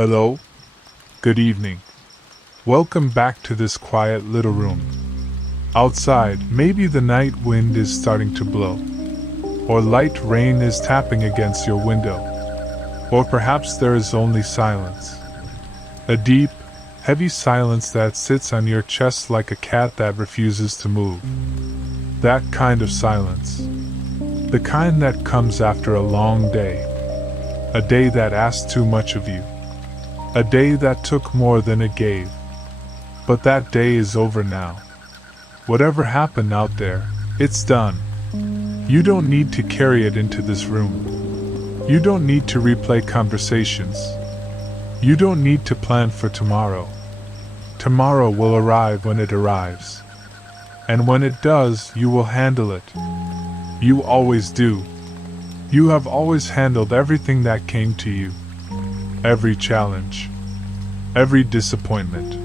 Hello? Good evening. Welcome back to this quiet little room. Outside, maybe the night wind is starting to blow, or light rain is tapping against your window, or perhaps there is only silence. A deep, heavy silence that sits on your chest like a cat that refuses to move. That kind of silence. The kind that comes after a long day. A day that asked too much of you. A day that took more than it gave. But that day is over now. Whatever happened out there, it's done. You don't need to carry it into this room. You don't need to replay conversations. You don't need to plan for tomorrow. Tomorrow will arrive when it arrives. And when it does, you will handle it. You always do. You have always handled everything that came to you. Every challenge. Every disappointment.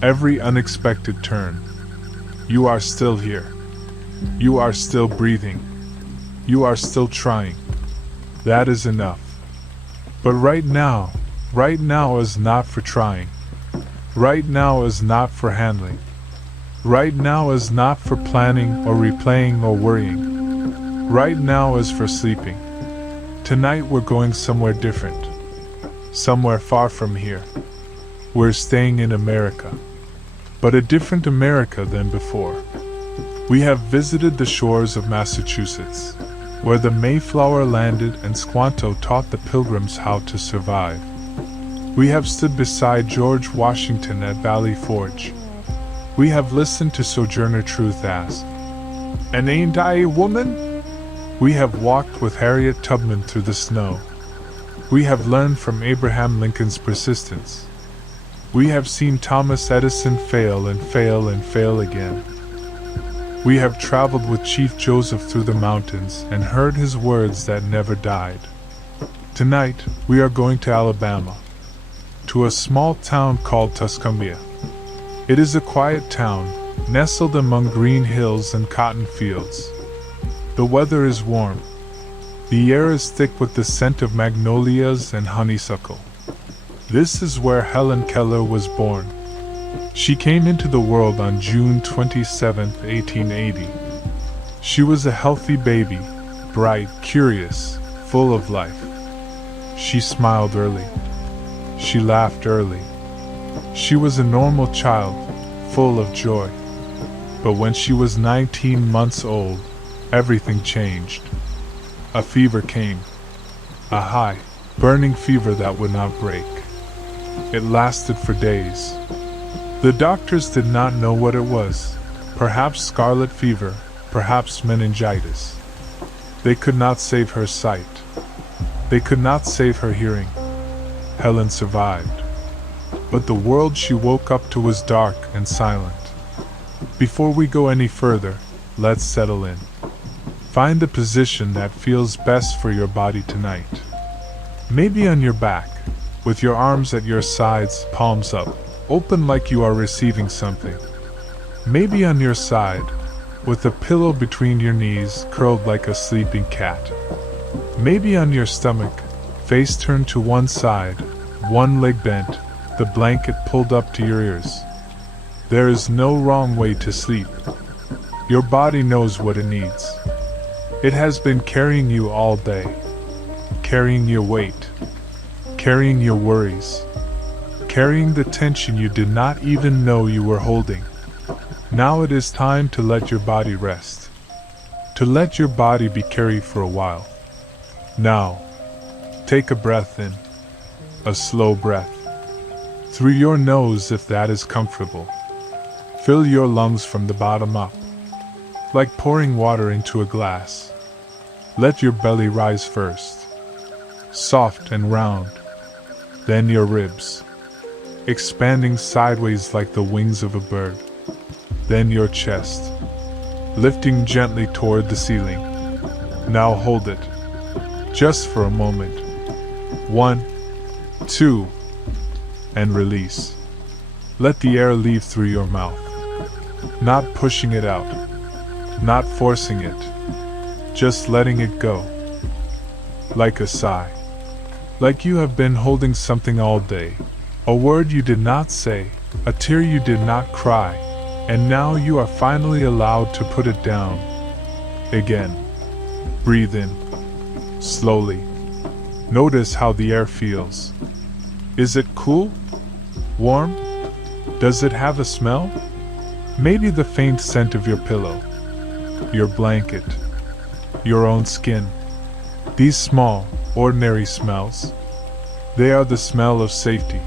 Every unexpected turn. You are still here. You are still breathing. You are still trying. That is enough. But right now is not for trying. Right now is not for handling. Right now is not for planning or replaying or worrying. Right now is for sleeping. Tonight we're going somewhere different. Somewhere far from here. We're staying in America. But a different America than before. We have visited the shores of Massachusetts, where the Mayflower landed and Squanto taught the Pilgrims how to survive. We have stood beside George Washington at Valley Forge. We have listened to Sojourner Truth ask, "And ain't I a woman?" We have walked with Harriet Tubman through the snow. We have learned from Abraham Lincoln's persistence. We have seen Thomas Edison fail and fail and fail again. We have traveled with Chief Joseph through the mountains and heard his words that never died. Tonight, we are going to Alabama, to a small town called Tuscumbia. It is a quiet town, nestled among green hills and cotton fields. The weather is warm. The air is thick with the scent of magnolias and honeysuckle. This is where Helen Keller was born. She came into the world on June 27, 1880. She was a healthy baby, bright, curious, full of life. She smiled early. She laughed early. She was a normal child, full of joy. But when she was 19 months old, everything changed. A fever came. A high, burning fever that would not break. It lasted for days. The doctors did not know what it was. Perhaps scarlet fever, perhaps meningitis. They could not save her sight. They could not save her hearing. Helen survived. But the world she woke up to was dark and silent. Before we go any further, let's settle in. Find the position that feels best for your body tonight. Maybe on your back, with your arms at your sides, palms up, open like you are receiving something. Maybe on your side, with a pillow between your knees, curled like a sleeping cat. Maybe on your stomach, face turned to one side, one leg bent, the blanket pulled up to your ears. There is no wrong way to sleep. Your body knows what it needs. It has been carrying you all day, carrying your weight, carrying your worries, carrying the tension you did not even know you were holding. Now it is time to let your body rest, to let your body be carried for a while. Now, take a breath in, a slow breath, through your nose if that is comfortable. Fill your lungs from the bottom up, like pouring water into a glass. Let your belly rise first, soft and round, then your ribs, expanding sideways like the wings of a bird, then your chest, lifting gently toward the ceiling. Now hold it, just for a moment. 1, 2, and release. Let the air leave through your mouth, not pushing it out, not forcing it, just letting it go, like a sigh. Like you have been holding something all day. A word you did not say, a tear you did not cry, and now you are finally allowed to put it down. Again. Breathe in. Slowly. Notice how the air feels. Is it cool? Warm? Does it have a smell? Maybe the faint scent of your pillow, your blanket, your own skin. These small, ordinary smells, they are the smell of safety,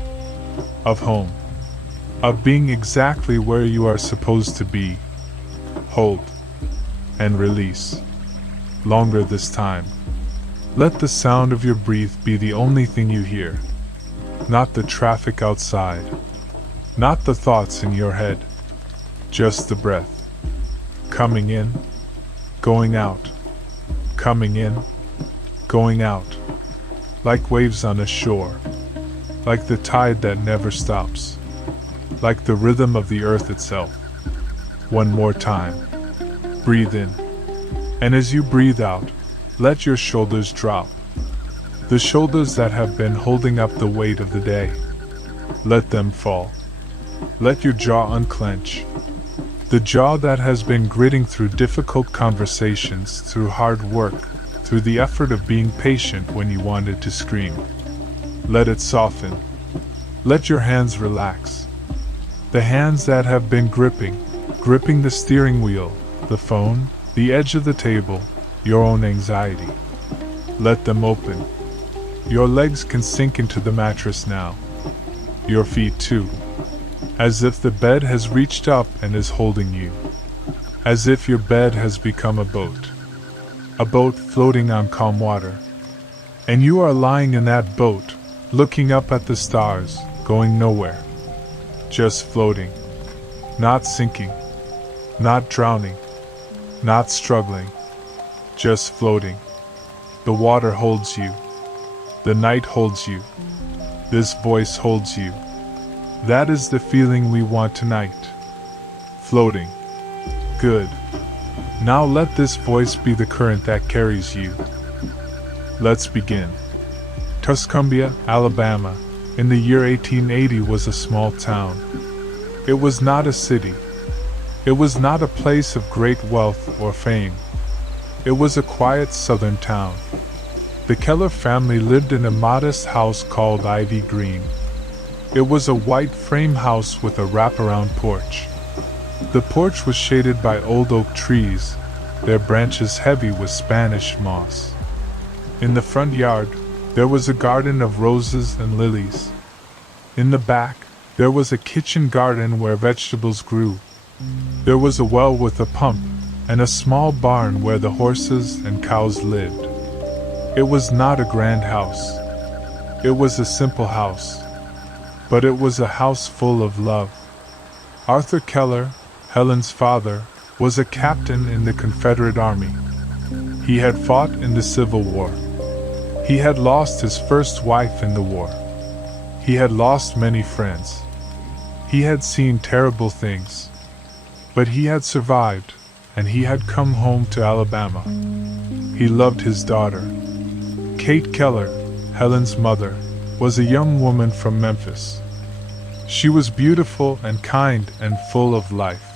of home, of being exactly where you are supposed to be. Hold and release. Longer this time. Let the sound of your breath be the only thing you hear. Not the traffic outside. Not the thoughts in your head. Just the breath. Coming in, going out. Coming in, going out. Like waves on a shore. Like the tide that never stops. Like the rhythm of the earth itself. One more time. Breathe in. And as you breathe out, let your shoulders drop. The shoulders that have been holding up the weight of the day. Let them fall. Let your jaw unclench. The jaw that has been gritting through difficult conversations, through hard work, through the effort of being patient when you wanted to scream. Let it soften. Let your hands relax. The hands that have been gripping the steering wheel, the phone, the edge of the table, your own anxiety. Let them open. Your legs can sink into the mattress now. Your feet too. As if the bed has reached up and is holding you. As if your bed has become a boat. A boat floating on calm water. And you are lying in that boat, looking up at the stars, going nowhere. Just floating. Not sinking. Not drowning. Not struggling. Just floating. The water holds you. The night holds you. This voice holds you. That is the feeling we want tonight. Floating. Good. Now let this voice be the current that carries you. Let's begin. Tuscumbia, Alabama, in the year 1880 was a small town. It was not a city. It was not a place of great wealth or fame. It was a quiet southern town. The Keller family lived in a modest house called Ivy Green. It was a white frame house with a wraparound porch. The porch was shaded by old oak trees, their branches heavy with Spanish moss. In the front yard, there was a garden of roses and lilies. In the back, there was a kitchen garden where vegetables grew. There was a well with a pump, and a small barn where the horses and cows lived. It was not a grand house. It was a simple house. But it was a house full of love. Arthur Keller, Helen's father, was a captain in the Confederate Army. He had fought in the Civil War. He had lost his first wife in the war. He had lost many friends. He had seen terrible things. But he had survived, and he had come home to Alabama. He loved his daughter. Kate Keller, Helen's mother, was a young woman from Memphis. She was beautiful and kind and full of life.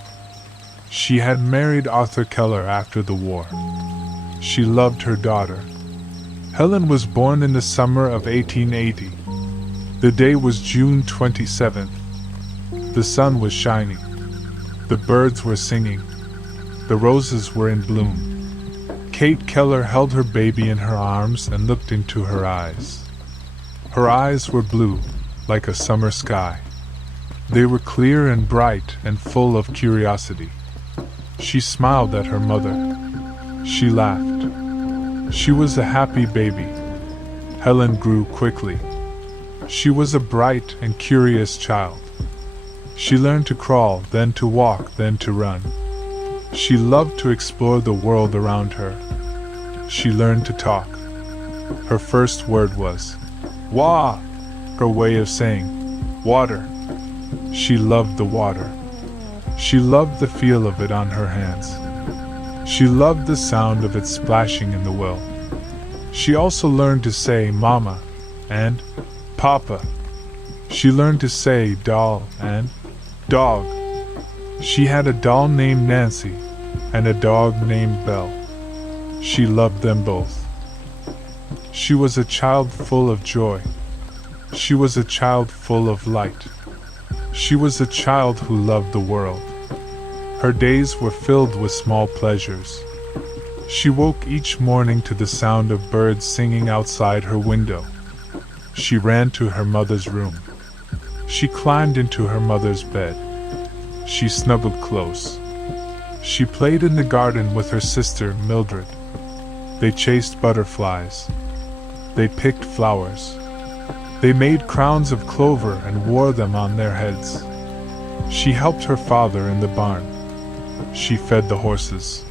She had married Arthur Keller after the war. She loved her daughter. Helen was born in the summer of 1880. The day was June 27th. The sun was shining. The birds were singing. The roses were in bloom. Kate Keller held her baby in her arms and looked into her eyes. Her eyes were blue, like a summer sky. They were clear and bright and full of curiosity. She smiled at her mother. She laughed. She was a happy baby. Helen grew quickly. She was a bright and curious child. She learned to crawl, then to walk, then to run. She loved to explore the world around her. She learned to talk. Her first word was, "Wah!" her way of saying, water. She loved the water. She loved the feel of it on her hands. She loved the sound of it splashing in the well. She also learned to say, "Mama," and Papa. She learned to say doll and dog. She had a doll named Nancy and a dog named Belle. She loved them both. She was a child full of joy. She was a child full of light. She was a child who loved the world. Her days were filled with small pleasures. She woke each morning to the sound of birds singing outside her window. She ran to her mother's room. She climbed into her mother's bed. She snuggled close. She played in the garden with her sister Mildred. They chased butterflies. They picked flowers. They made crowns of clover and wore them on their heads. She helped her father in the barn. She fed the horses.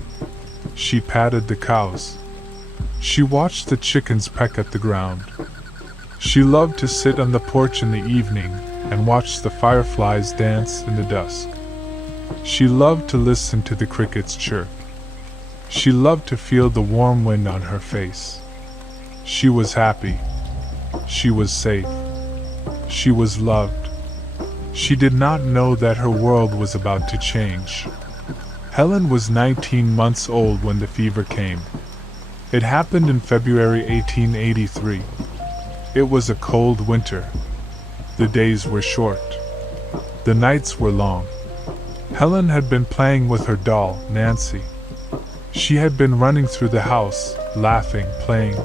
She patted the cows. She watched the chickens peck at the ground. She loved to sit on the porch in the evening and watch the fireflies dance in the dusk. She loved to listen to the crickets chirp. She loved to feel the warm wind on her face. She was happy. She was safe. She was loved. She did not know that her world was about to change. Helen was 19 months old when the fever came. It happened in February 1883. It was a cold winter. The days were short. The nights were long. Helen had been playing with her doll, Nancy. She had been running through the house, laughing, playing.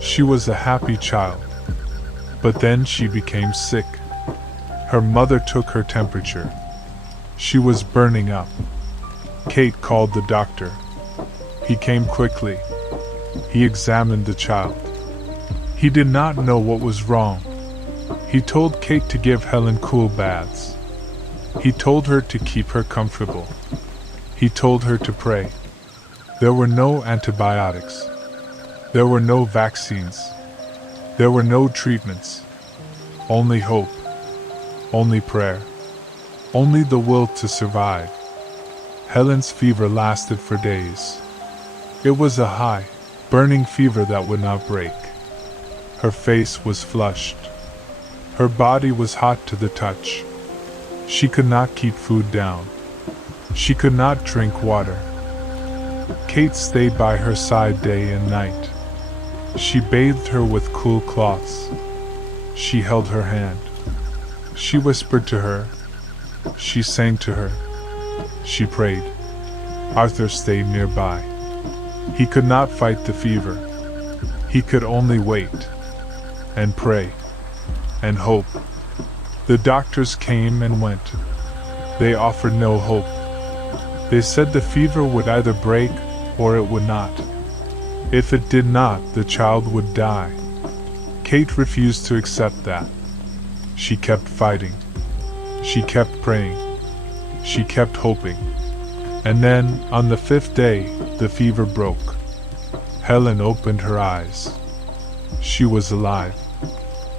She was a happy child. But then she became sick. Her mother took her temperature. She was burning up. Kate called the doctor. He came quickly. He examined the child. He did not know what was wrong. He told Kate to give Helen cool baths. He told her to keep her comfortable. He told her to pray. There were no antibiotics. There were no vaccines. There were no treatments. Only hope. Only prayer. Only the will to survive. Helen's fever lasted for days. It was a high, burning fever that would not break. Her face was flushed. Her body was hot to the touch. She could not keep food down. She could not drink water. Kate stayed by her side day and night. She bathed her with cool cloths. She held her hand. She whispered to her. She sang to her. She prayed. Arthur stayed nearby. He could not fight the fever. He could only wait and pray and hope. The doctors came and went. They offered no hope. They said the fever would either break or it would not. If it did not, the child would die. Kate refused to accept that. She kept fighting. She kept praying. She kept hoping. And then, on the 5th day, the fever broke. Helen opened her eyes. She was alive.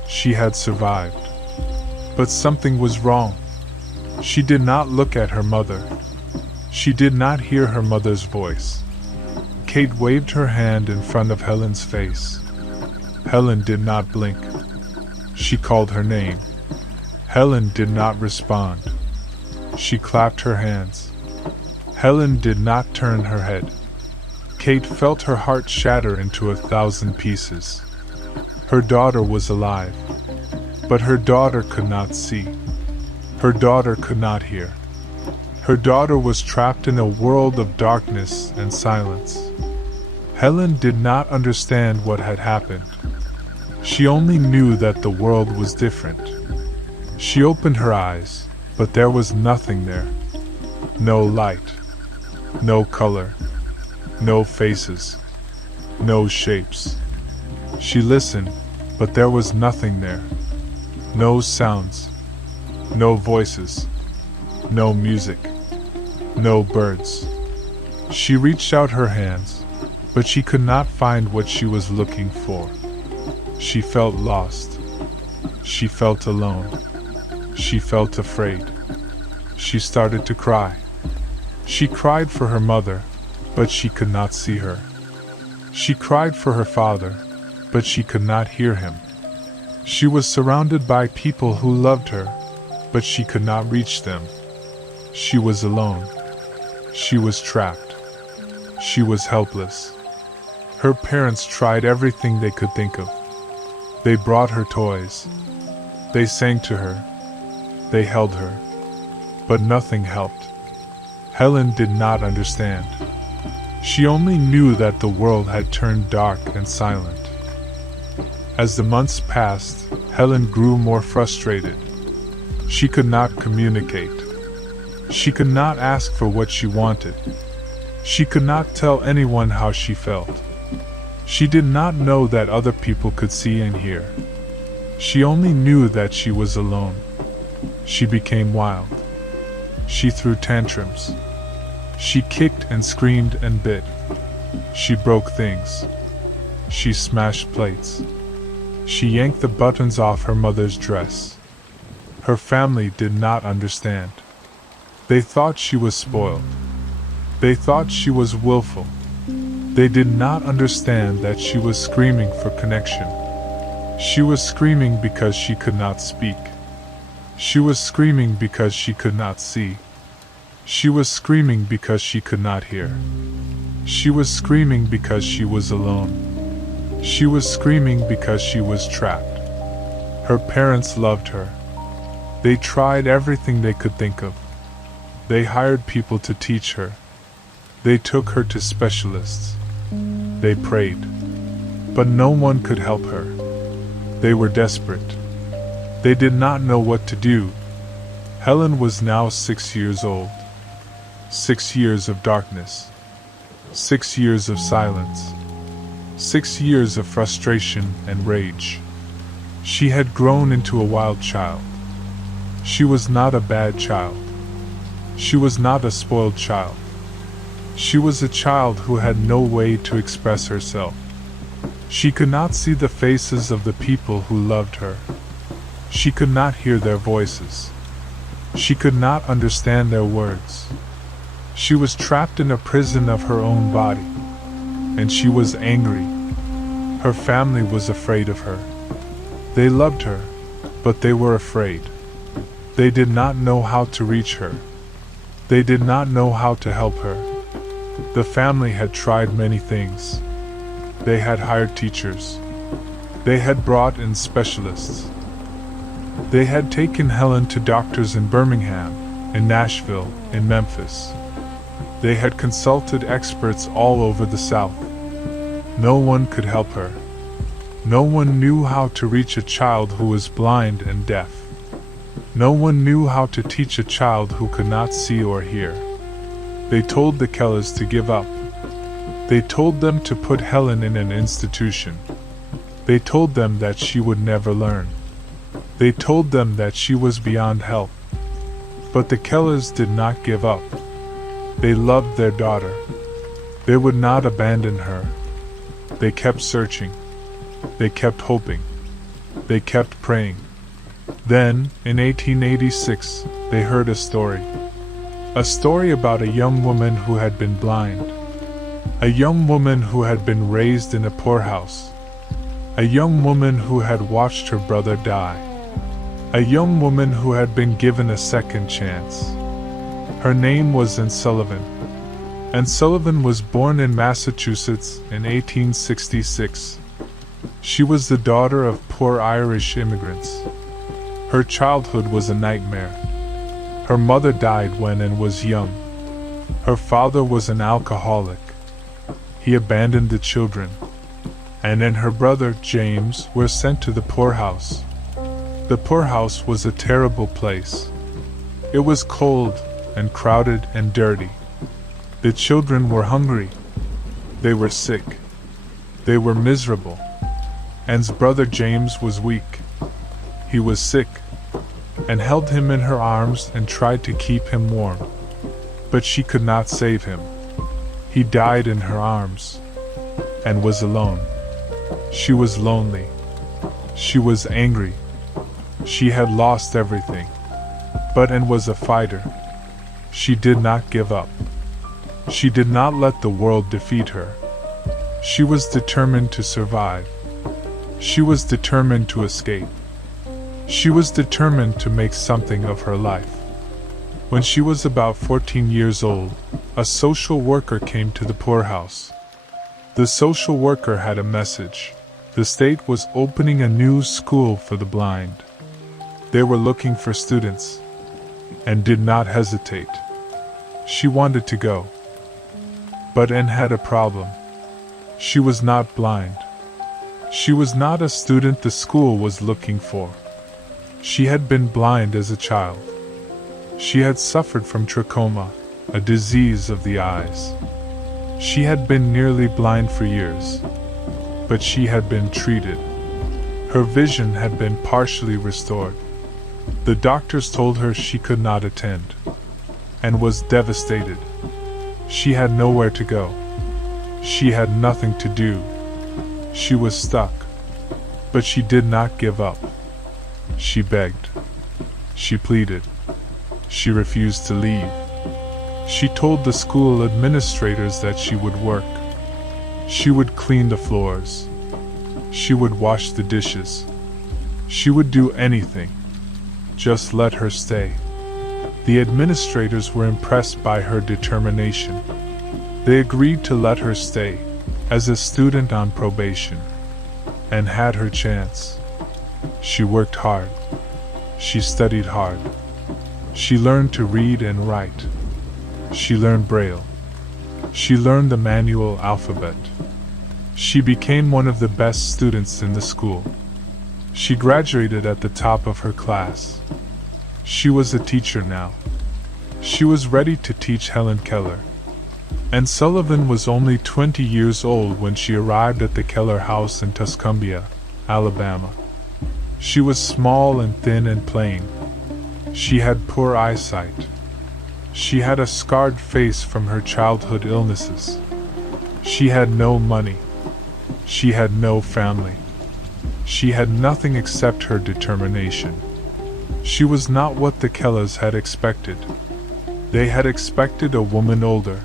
She had survived. But something was wrong. She did not look at her mother. She did not hear her mother's voice. Kate waved her hand in front of Helen's face. Helen did not blink. She called her name. Helen did not respond. She clapped her hands. Helen did not turn her head. Kate felt her heart shatter into 1,000 pieces. Her daughter was alive. But her daughter could not see. Her daughter could not hear. Her daughter was trapped in a world of darkness and silence. Helen did not understand what had happened. She only knew that the world was different. She opened her eyes, but there was nothing there. No light. No color. No faces. No shapes. She listened, but there was nothing there. No sounds. No voices. No music. No birds. She reached out her hands, but she could not find what she was looking for. She felt lost. She felt alone. She felt afraid. She started to cry. She cried for her mother, but she could not see her. She cried for her father, but she could not hear him. She was surrounded by people who loved her, but she could not reach them. She was alone. She was trapped. She was helpless. Her parents tried everything they could think of. They brought her toys. They sang to her. They held her. But nothing helped. Helen did not understand. She only knew that the world had turned dark and silent. As the months passed, Helen grew more frustrated. She could not communicate. She could not ask for what she wanted. She could not tell anyone how she felt. She did not know that other people could see and hear. She only knew that she was alone. She became wild. She threw tantrums. She kicked and screamed and bit. She broke things. She smashed plates. She yanked the buttons off her mother's dress. Her family did not understand. They thought she was spoiled. They thought she was willful. They did not understand that she was screaming for connection. She was screaming because she could not speak. She was screaming because she could not see. She was screaming because she could not hear. She was screaming because she was alone. She was screaming because she was trapped. Her parents loved her. They tried everything they could think of. They hired people to teach her. They took her to specialists. They prayed. But no one could help her. They were desperate. They did not know what to do. Helen was now 6 years old. 6 years of darkness. 6 years of silence. 6 years of frustration and rage. She had grown into a wild child. She was not a bad child. She was not a spoiled child. She was a child who had no way to express herself. She could not see the faces of the people who loved her. She could not hear their voices. She could not understand their words. She was trapped in a prison of her own body. And she was angry. Her family was afraid of her. They loved her, but they were afraid. They did not know how to reach her. They did not know how to help her. The family had tried many things. They had hired teachers. They had brought in specialists. They had taken Helen to doctors in Birmingham, in Nashville, in Memphis. They had consulted experts all over the South. No one could help her. No one knew how to reach a child who was blind and deaf. No one knew how to teach a child who could not see or hear. They told the Kellers to give up. They told them to put Helen in an institution. They told them that she would never learn. They told them that she was beyond help. But the Kellers did not give up. They loved their daughter. They would not abandon her. They kept searching. They kept hoping. They kept praying. Then, in 1886, they heard a story. A story about a young woman who had been blind. A young woman who had been raised in a poorhouse. A young woman who had watched her brother die. A young woman who had been given a second chance. Her name was Anne Sullivan. Anne Sullivan was born in Massachusetts in 1866. She was the daughter of poor Irish immigrants. Her childhood was a nightmare. Her mother died when Anne was young. Her father was an alcoholic. He abandoned the children. Anne and her brother, James, were sent to the poorhouse. The poorhouse was a terrible place. It was cold and crowded and dirty. The children were hungry. They were sick. They were miserable. Anne's brother James was weak. He was sick. Anne held him in her arms and tried to keep him warm. But she could not save him. He died in her arms. Anne was alone. She was lonely. She was angry. She had lost everything. But Anne was a fighter. She did not give up. She did not let the world defeat her. She was determined to survive. She was determined to escape. She was determined to make something of her life. When she was about 14 years old, a social worker came to the poorhouse. The social worker had a message. The state was opening a new school for the blind. They were looking for students, and did not hesitate. She wanted to go. But Anne had a problem. She was not blind. She was not a student the school was looking for. She had been blind as a child. She had suffered from trachoma, a disease of the eyes. She had been nearly blind for years, but she had been treated. Her vision had been partially restored. The doctors told her she could not attend, and was devastated. She had nowhere to go. She had nothing to do. She was stuck. But she did not give up. She begged. She pleaded. She refused to leave. She told the school administrators that she would work. She would clean the floors. She would wash the dishes. She would do anything. Just let her stay. The administrators were impressed by her determination. They agreed to let her stay, as a student on probation, and had her chance. She worked hard. She studied hard. She learned to read and write. She learned Braille. She learned the manual alphabet. She became one of the best students in the school. She graduated at the top of her class. She was a teacher now. She was ready to teach Helen Keller. Anne Sullivan was only 20 years old when she arrived at the Keller house in Tuscumbia, Alabama. She was small and thin and plain. She had poor eyesight. She had a scarred face from her childhood illnesses. She had no money. She had no family. She had nothing except her determination. She was not what the Kellers had expected. They had expected a woman older,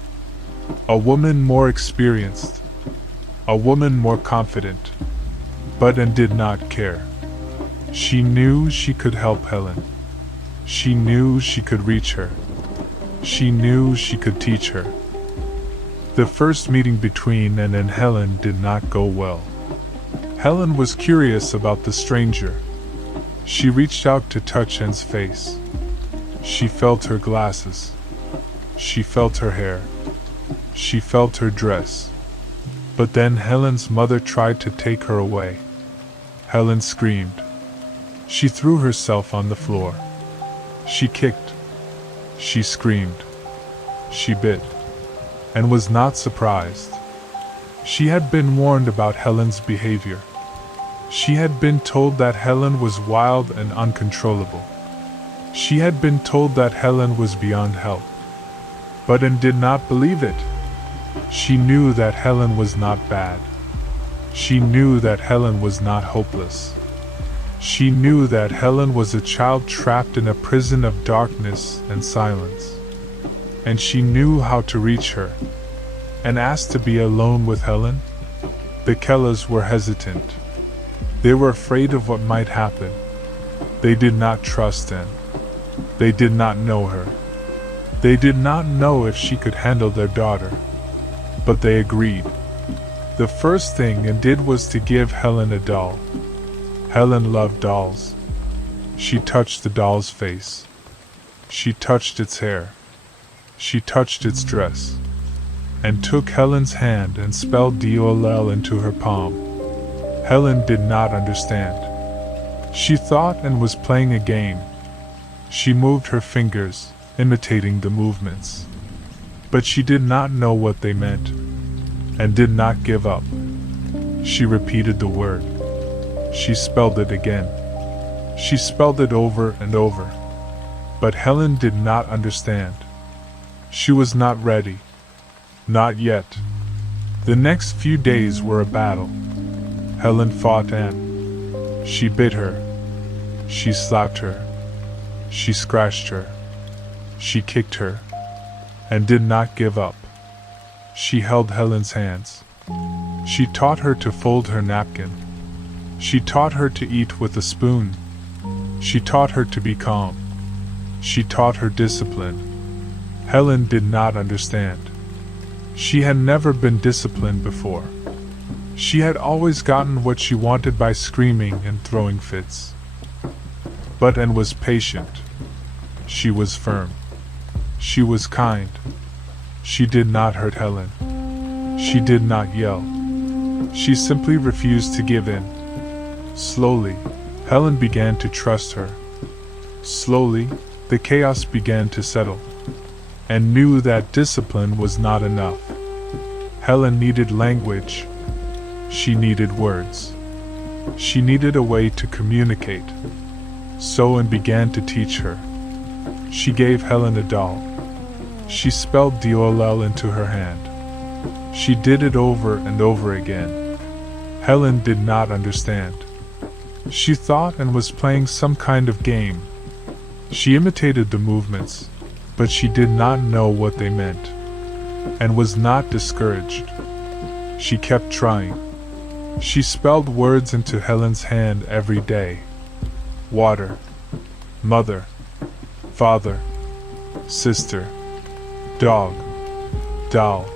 a woman more experienced, a woman more confident. But Anne did not care. She knew she could help Helen. She knew she could reach her. She knew she could teach her. The first meeting between Anne and Helen did not go well. Helen was curious about the stranger. She reached out to touch Anne's face. She felt her glasses. She felt her hair. She felt her dress. But then Helen's mother tried to take her away. Helen screamed. She threw herself on the floor. She kicked. She screamed. She bit. And was not surprised. She had been warned about Helen's behavior. She had been told that Helen was wild and uncontrollable. She had been told that Helen was beyond help. But Anne did not believe it. She knew that Helen was not bad. She knew that Helen was not hopeless. She knew that Helen was a child trapped in a prison of darkness and silence. And she knew how to reach her. And asked to be alone with Helen. The Kellers were hesitant. They were afraid of what might happen. They did not trust Anne. They did not know her. They did not know if she could handle their daughter. But they agreed. The first thing Anne did was to give Helen a doll. Helen loved dolls. She touched the doll's face. She touched its hair. She touched its dress. And took Helen's hand and spelled DOLL into her palm. Helen did not understand. She thought Anne was playing a game. She moved her fingers, imitating the movements. But she did not know what they meant, and did not give up. She repeated the word. She spelled it again. She spelled it over and over. But Helen did not understand. She was not ready. Not yet. The next few days were a battle. Helen fought Anne. She bit her. She slapped her. She scratched her. She kicked her. And did not give up. She held Helen's hands. She taught her to fold her napkin. She taught her to eat with a spoon. She taught her to be calm. She taught her discipline. Helen did not understand. She had never been disciplined before. She had always gotten what she wanted by screaming and throwing fits. But Anne was patient. She was firm. She was kind. She did not hurt Helen. She did not yell. She simply refused to give in. Slowly, Helen began to trust her. Slowly, the chaos began to settle, and knew that discipline was not enough. Helen needed language. She needed words. She needed a way to communicate. So Anne began to teach her. She gave Helen a doll. She spelled DOLL into her hand. She did it over and over again. Helen did not understand. She thought Anne was playing some kind of game. She imitated the movements, but she did not know what they meant, and was not discouraged. She kept trying. She spelled words into Helen's hand every day. Water, mother, father, sister, dog, doll,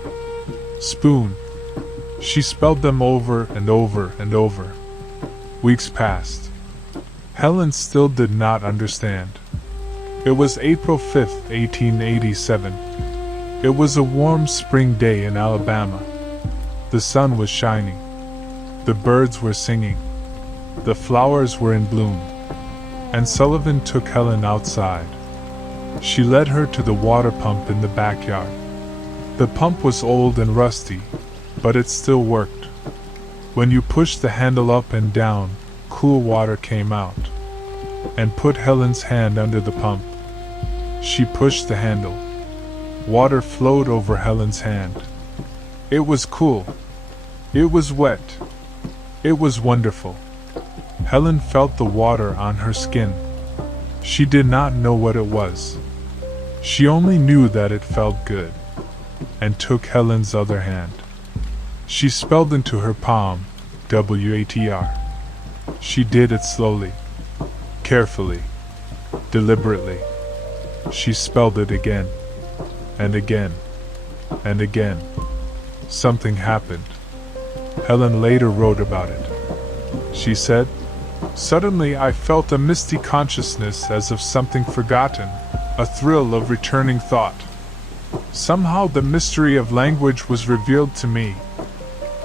spoon. She spelled them over and over and over. Weeks passed. Helen still did not understand. It was April 5th, 1887. It was a warm spring day in Alabama. The sun was shining. The birds were singing. The flowers were in bloom. Anne Sullivan took Helen outside. She led her to the water pump in the backyard. The pump was old and rusty, but it still worked. When you pushed the handle up and down, cool water came out. Anne put Helen's hand under the pump. She pushed the handle. Water flowed over Helen's hand. It was cool. It was wet. It was wonderful. Helen felt the water on her skin. She did not know what it was. She only knew that it felt good, and took Helen's other hand. She spelled into her palm, WATR. She did it slowly, carefully, deliberately. She spelled it again, and again, and again. Something happened. Helen later wrote about it. She said, "Suddenly I felt a misty consciousness as of something forgotten, a thrill of returning thought. Somehow the mystery of language was revealed to me.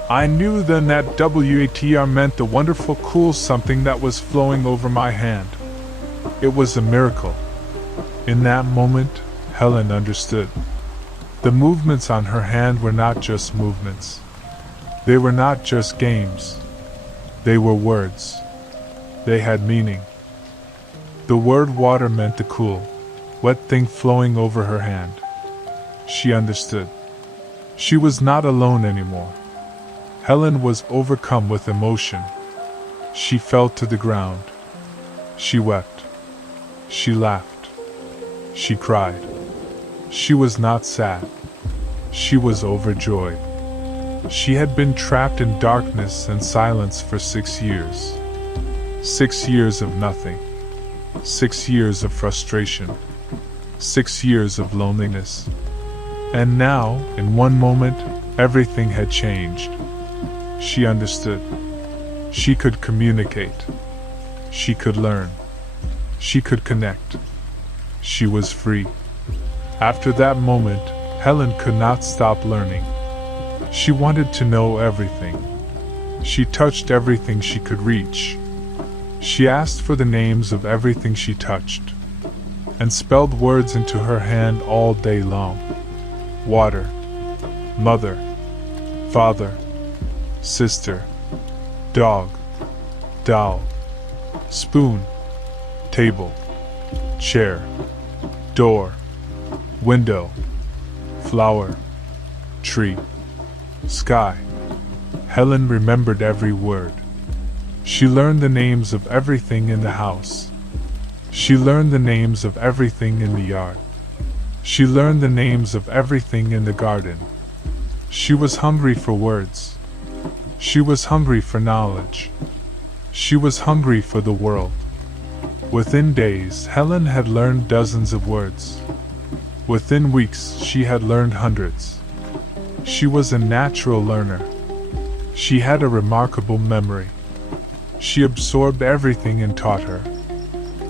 I knew then that WATR meant the wonderful cool something that was flowing over my hand. It was a miracle." In that moment, Helen understood. The movements on her hand were not just movements. They were not just games. They were words. They had meaning. The word water meant the cool, wet thing flowing over her hand. She understood. She was not alone anymore. Helen was overcome with emotion. She fell to the ground. She wept. She laughed. She cried. She was not sad. She was overjoyed. She had been trapped in darkness and silence for 6 years. 6 years of nothing. 6 years of frustration. 6 years of loneliness. And now, in one moment, everything had changed. She understood. She could communicate. She could learn. She could connect. She was free. After that moment, Helen could not stop learning. She wanted to know everything. She touched everything she could reach. She asked for the names of everything she touched, and spelled words into her hand all day long. Water, mother, father, sister, dog, doll, spoon, table, chair, door, window, flower, tree, sky. Helen remembered every word. She learned the names of everything in the house. She learned the names of everything in the yard. She learned the names of everything in the garden. She was hungry for words. She was hungry for knowledge. She was hungry for the world. Within days, Helen had learned dozens of words. Within weeks, she had learned hundreds. She was a natural learner. She had a remarkable memory. She absorbed everything and taught her.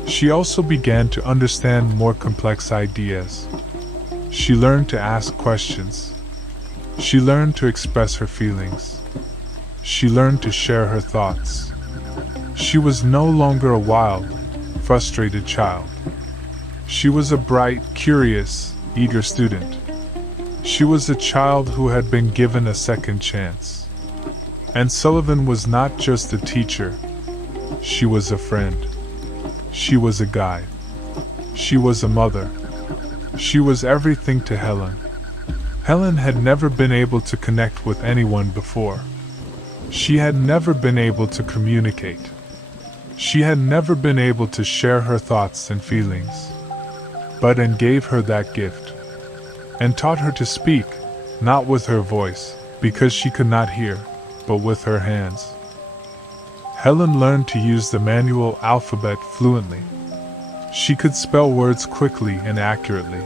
She also began to understand more complex ideas. She learned to ask questions. She learned to express her feelings. She learned to share her thoughts. She was no longer a wild, frustrated child. She was a bright, curious, eager student. She was a child who had been given a second chance. Anne Sullivan was not just a teacher. She was a friend. She was a guide. She was a mother. She was everything to Helen. Helen had never been able to connect with anyone before. She had never been able to communicate. She had never been able to share her thoughts and feelings. But Anne gave her that gift, and taught her to speak, not with her voice, because she could not hear, but with her hands. Helen learned to use the manual alphabet fluently. She could spell words quickly and accurately.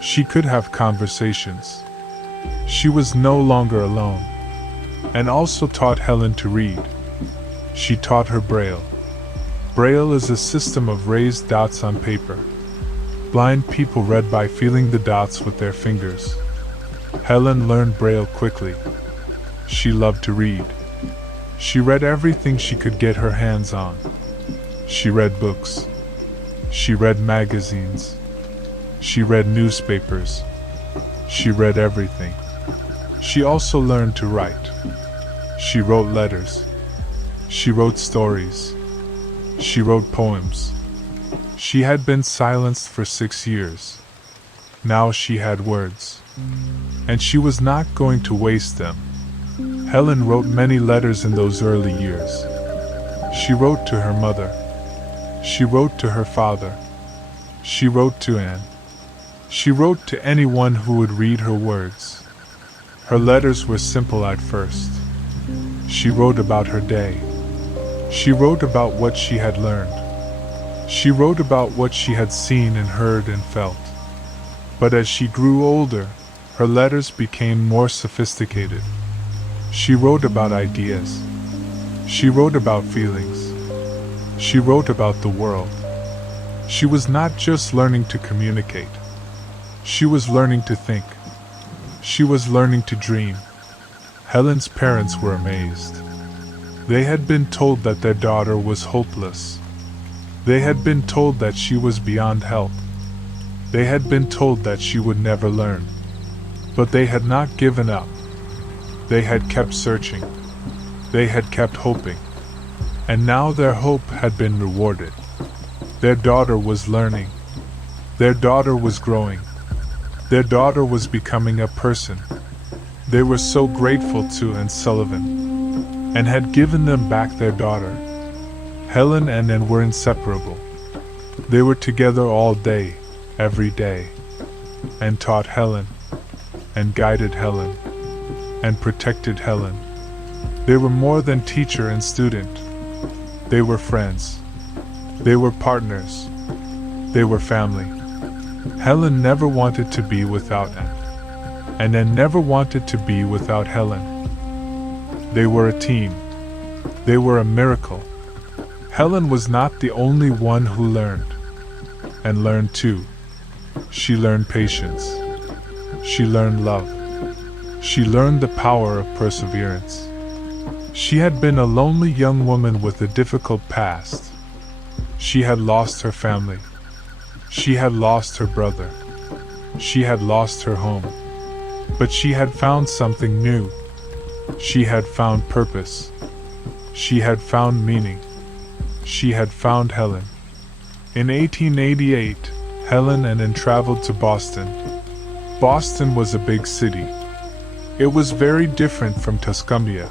She could have conversations. She was no longer alone. And also taught Helen to read. She taught her Braille. Braille is a system of raised dots on paper. Blind people read by feeling the dots with their fingers. Helen learned Braille quickly. She loved to read. She read everything she could get her hands on. She read books. She read magazines. She read newspapers. She read everything. She also learned to write. She wrote letters. She wrote stories. She wrote poems. She had been silenced for 6 years. Now she had words. And she was not going to waste them. Helen wrote many letters in those early years. She wrote to her mother. She wrote to her father. She wrote to Anne. She wrote to anyone who would read her words. Her letters were simple at first. She wrote about her day. She wrote about what she had learned. She wrote about what she had seen and heard and felt. But as she grew older, her letters became more sophisticated. She wrote about ideas. She wrote about feelings. She wrote about the world. She was not just learning to communicate. She was learning to think. She was learning to dream. Helen's parents were amazed. They had been told that their daughter was hopeless. They had been told that she was beyond help. They had been told that she would never learn. But they had not given up. They had kept searching. They had kept hoping. And now their hope had been rewarded. Their daughter was learning. Their daughter was growing. Their daughter was becoming a person. They were so grateful to Anne Sullivan, and had given them back their daughter. Helen and Anne were inseparable. They were together all day, every day, and taught Helen, and guided Helen, and protected Helen. They were more than teacher and student. They were friends. They were partners. They were family. Helen never wanted to be without Anne, and Anne never wanted to be without Helen. They were a team. They were a miracle. Helen was not the only one who learned, and learned too. She learned patience. She learned love. She learned the power of perseverance. She had been a lonely young woman with a difficult past. She had lost her family. She had lost her brother. She had lost her home. But she had found something new. She had found purpose. She had found meaning. She had found Helen. In 1888, Helen and Anne traveled to Boston. Boston was a big city. It was very different from Tuscumbia.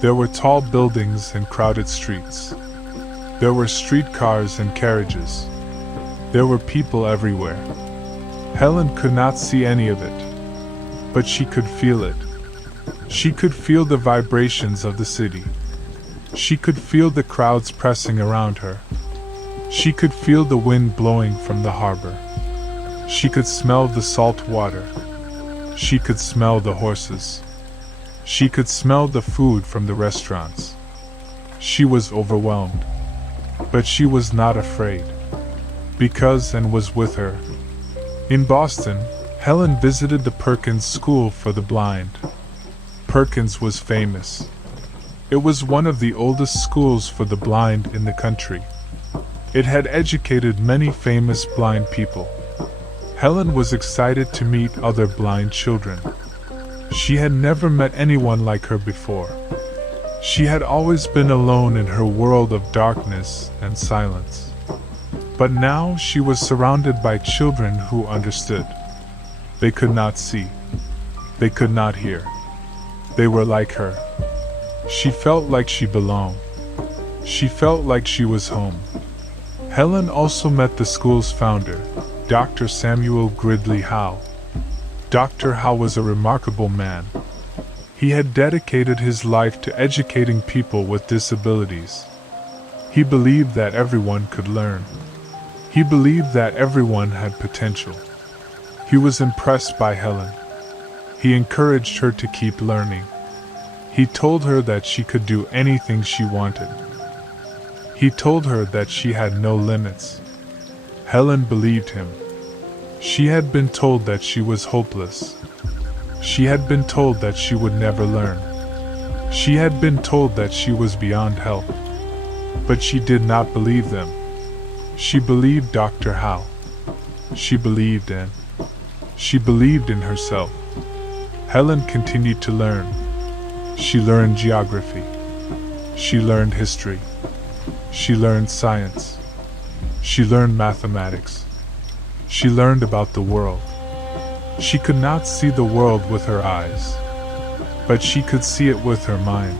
There were tall buildings and crowded streets. There were streetcars and carriages. There were people everywhere. Helen could not see any of it, but she could feel it. She could feel the vibrations of the city. She could feel the crowds pressing around her. She could feel the wind blowing from the harbor. She could smell the salt water. She could smell the horses. She could smell the food from the restaurants. She was overwhelmed. But she was not afraid. Because Anne was with her. In Boston, Helen visited the Perkins School for the Blind. Perkins was famous. It was one of the oldest schools for the blind in the country. It had educated many famous blind people. Helen was excited to meet other blind children. She had never met anyone like her before. She had always been alone in her world of darkness and silence. But now she was surrounded by children who understood. They could not see. They could not hear. They were like her. She felt like she belonged. She felt like she was home. Helen also met the school's founder, Dr. Samuel Gridley Howe. Dr. Howe was a remarkable man. He had dedicated his life to educating people with disabilities. He believed that everyone could learn. He believed that everyone had potential. He was impressed by Helen. He encouraged her to keep learning. He told her that she could do anything she wanted. He told her that she had no limits. Helen believed him. She had been told that she was hopeless. She had been told that she would never learn. She had been told that she was beyond help. But she did not believe them. She believed Dr. Howe. She believed in. She believed in herself. Helen continued to learn. She learned geography. She learned history. She learned science. She learned mathematics. She learned about the world. She could not see the world with her eyes, but she could see it with her mind.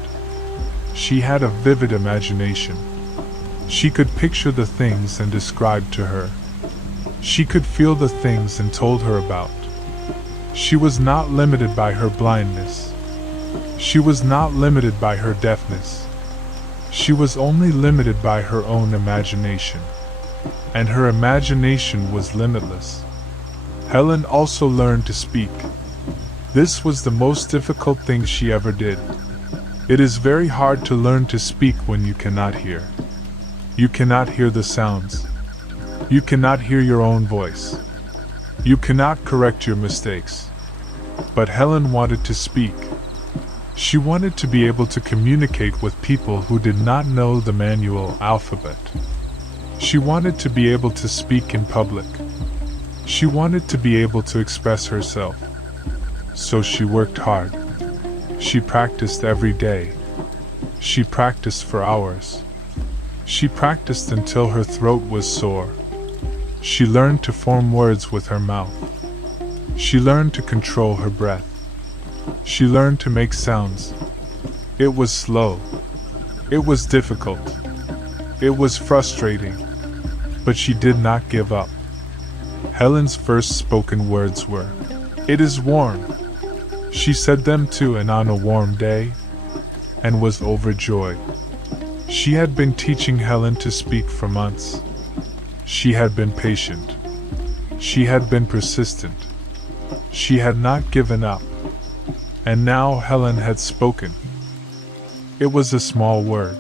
She had a vivid imagination. She could picture the things and describe to her. She could feel the things and told her about. She was not limited by her blindness. She was not limited by her deafness. She was only limited by her own imagination. And her imagination was limitless. Helen also learned to speak. This was the most difficult thing she ever did. It is very hard to learn to speak when you cannot hear. You cannot hear the sounds. You cannot hear your own voice. You cannot correct your mistakes. But Helen wanted to speak. She wanted to be able to communicate with people who did not know the manual alphabet. She wanted to be able to speak in public. She wanted to be able to express herself. So she worked hard. She practiced every day. She practiced for hours. She practiced until her throat was sore. She learned to form words with her mouth. She learned to control her breath. She learned to make sounds. It was slow. It was difficult. It was frustrating. But she did not give up. Helen's first spoken words were, "It is warm." She said them to Anne on a warm day, and was overjoyed. She had been teaching Helen to speak for months. She had been patient. She had been persistent. She had not given up. And now Helen had spoken. It was a small word.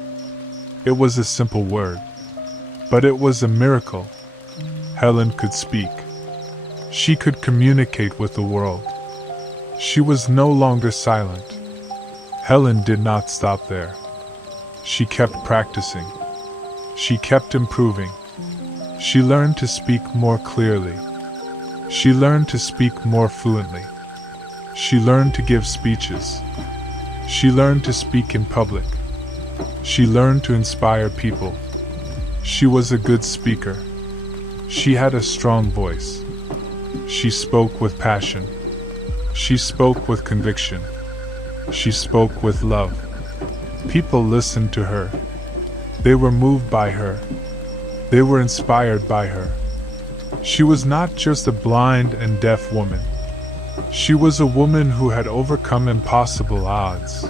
It was a simple word. But it was a miracle. Helen could speak. She could communicate with the world. She was no longer silent. Helen did not stop there. She kept practicing. She kept improving. She learned to speak more clearly. She learned to speak more fluently. She learned to give speeches. She learned to speak in public. She learned to inspire people. She was a good speaker. She had a strong voice. She spoke with passion. She spoke with conviction. She spoke with love. People listened to her. They were moved by her. They were inspired by her. She was not just a blind and deaf woman. She was a woman who had overcome impossible odds.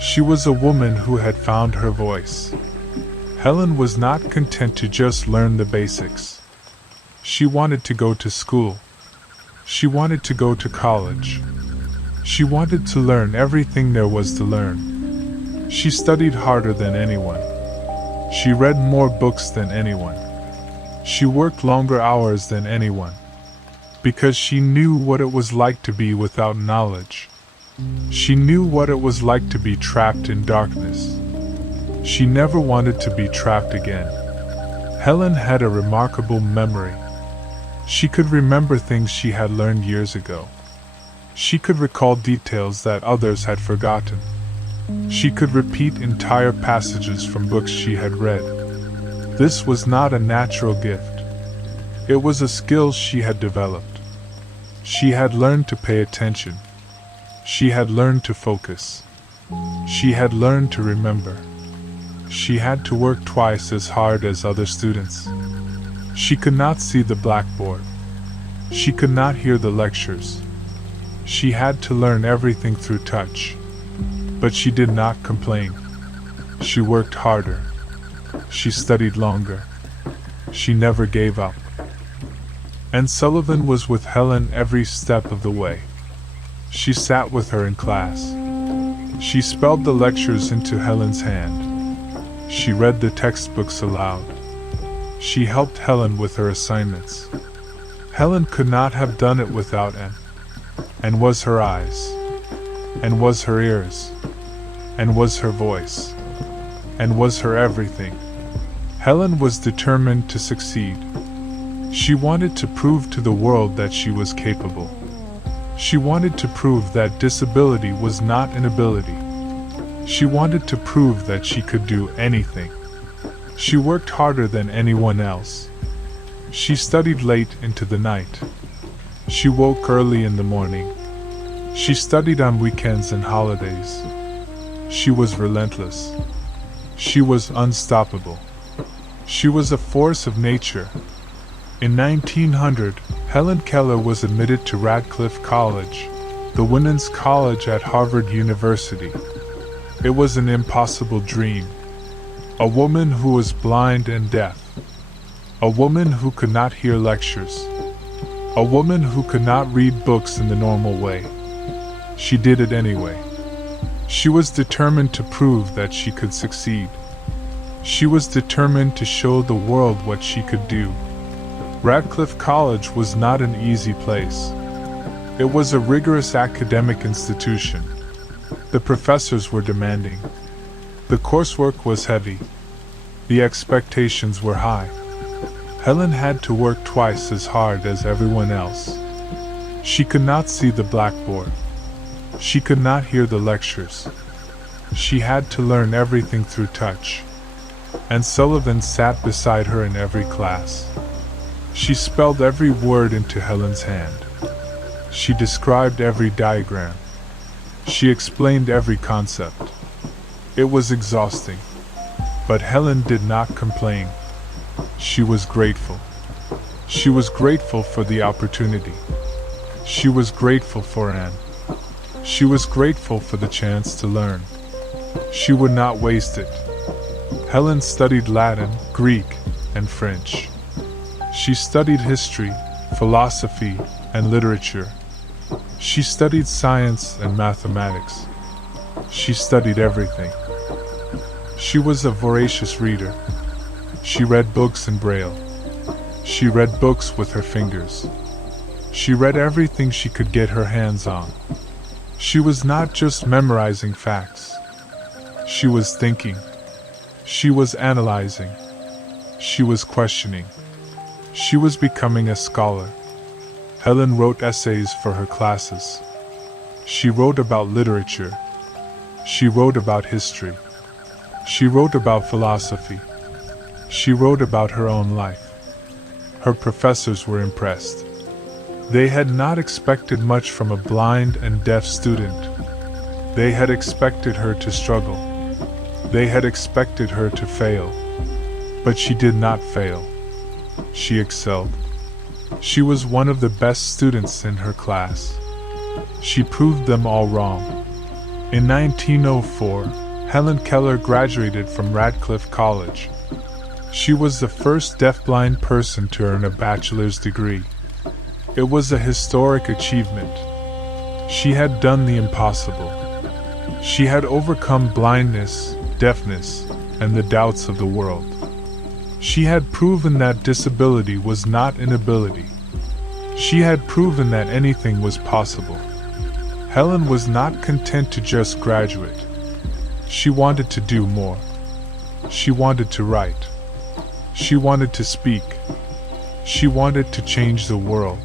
She was a woman who had found her voice. Helen was not content to just learn the basics. She wanted to go to school. She wanted to go to college. She wanted to learn everything there was to learn. She studied harder than anyone. She read more books than anyone. She worked longer hours than anyone. Because she knew what it was like to be without knowledge. She knew what it was like to be trapped in darkness. She never wanted to be trapped again. Helen had a remarkable memory. She could remember things she had learned years ago. She could recall details that others had forgotten. She could repeat entire passages from books she had read. This was not a natural gift. It was a skill she had developed. She had learned to pay attention. She had learned to focus. She had learned to remember. She had to work twice as hard as other students. She could not see the blackboard. She could not hear the lectures. She had to learn everything through touch. But she did not complain. She worked harder. She studied longer. She never gave up. Anne Sullivan was with Helen every step of the way. She sat with her in class. She spelled the lectures into Helen's hand. She read the textbooks aloud. She helped Helen with her assignments. Helen could not have done it without Anne. Anne was her eyes. Anne was her ears. Anne was her voice. Anne was her everything. Helen was determined to succeed. She wanted to prove to the world that she was capable. She wanted to prove that disability was not an ability. She wanted to prove that she could do anything. She worked harder than anyone else. She studied late into the night. She woke early in the morning. She studied on weekends and holidays. She was relentless. She was unstoppable. She was a force of nature. In 1900, Helen Keller was admitted to Radcliffe College, the women's college at Harvard University. It was an impossible dream. A woman who was blind and deaf. A woman who could not hear lectures. A woman who could not read books in the normal way. She did it anyway. She was determined to prove that she could succeed. She was determined to show the world what she could do. Radcliffe College was not an easy place. It was a rigorous academic institution. The professors were demanding. The coursework was heavy. The expectations were high. Helen had to work twice as hard as everyone else. She could not see the blackboard. She could not hear the lectures. She had to learn everything through touch. Anne Sullivan sat beside her in every class. She spelled every word into Helen's hand. She described every diagram. She explained every concept. It was exhausting. But Helen did not complain. She was grateful. She was grateful for the opportunity. She was grateful for Anne. She was grateful for the chance to learn. She would not waste it. Helen studied Latin, Greek, and French. She studied history, philosophy, and literature. She studied science and mathematics. She studied everything. She was a voracious reader. She read books in Braille. She read books with her fingers. She read everything she could get her hands on. She was not just memorizing facts. She was thinking. She was analyzing. She was questioning. She was becoming a scholar. Helen wrote essays for her classes. She wrote about literature. She wrote about history. She wrote about philosophy. She wrote about her own life. Her professors were impressed. They had not expected much from a blind and deaf student. They had expected her to struggle. They had expected her to fail. But she did not fail. She excelled. She was one of the best students in her class. She proved them all wrong. In 1904, Helen Keller graduated from Radcliffe College. She was the first deafblind person to earn a bachelor's degree. It was a historic achievement. She had done the impossible. She had overcome blindness, deafness, and the doubts of the world. She had proven that disability was not inability. She had proven that anything was possible. Helen was not content to just graduate. She wanted to do more. She wanted to write. She wanted to speak. She wanted to change the world.